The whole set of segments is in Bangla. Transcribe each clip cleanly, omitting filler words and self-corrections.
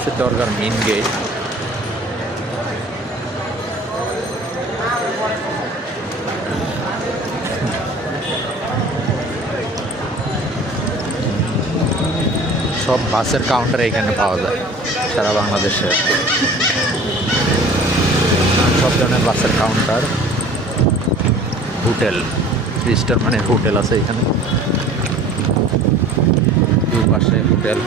হচ্ছে দরগার মেইন গেট। সব বাসের কাউন্টার এখানে পাওয়া যায় সারা বাংলাদেশে। সব ধরনের বাসের কাউন্টার, হোটেল, 3 স্টার মানে হোটেল আছে এখানে, দুপাশে হোটেল,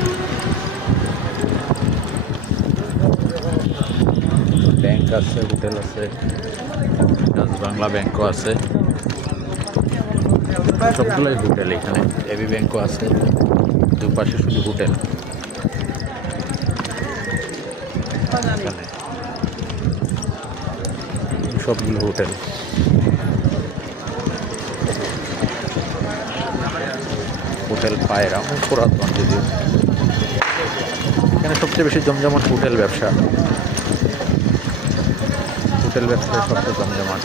ব্যাংক আছে, হোটেল আছে, ডাচ বাংলা ব্যাংকও আছে, সবগুলোই হোটেল। এখানে এবি ব্যাংকও আছে, দুপাশে শুধু হোটেল। এখানে সবগুলো হোটেল। হোটেল পায়রা অনেক পুরাতন, যদিও এখানে সবচেয়ে বেশি জমজমাট হোটেল ব্যবসা। হোটেল ব্যবসায় সবচেয়ে জমজমাট।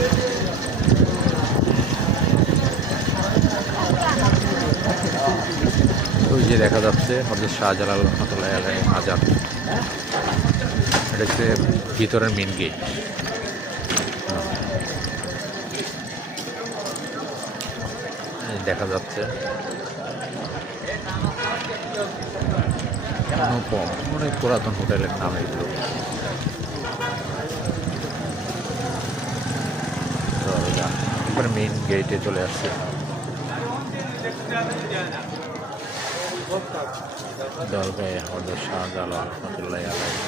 ওই যে দেখা যাচ্ছে হযরত শাহজালাল রহমাতুল্লাহি আলাইহি মাজার। এটা হচ্ছে ভিতরের মেন গেট। দেখা যাচ্ছে অনেক পুরাতন হোটেলের নাম এগুলো। এবারে মেইন গেটে চলে আসছে। দরগায়ে হযরত শাহজালাল রহমাতুল্লাহি আলাইহি।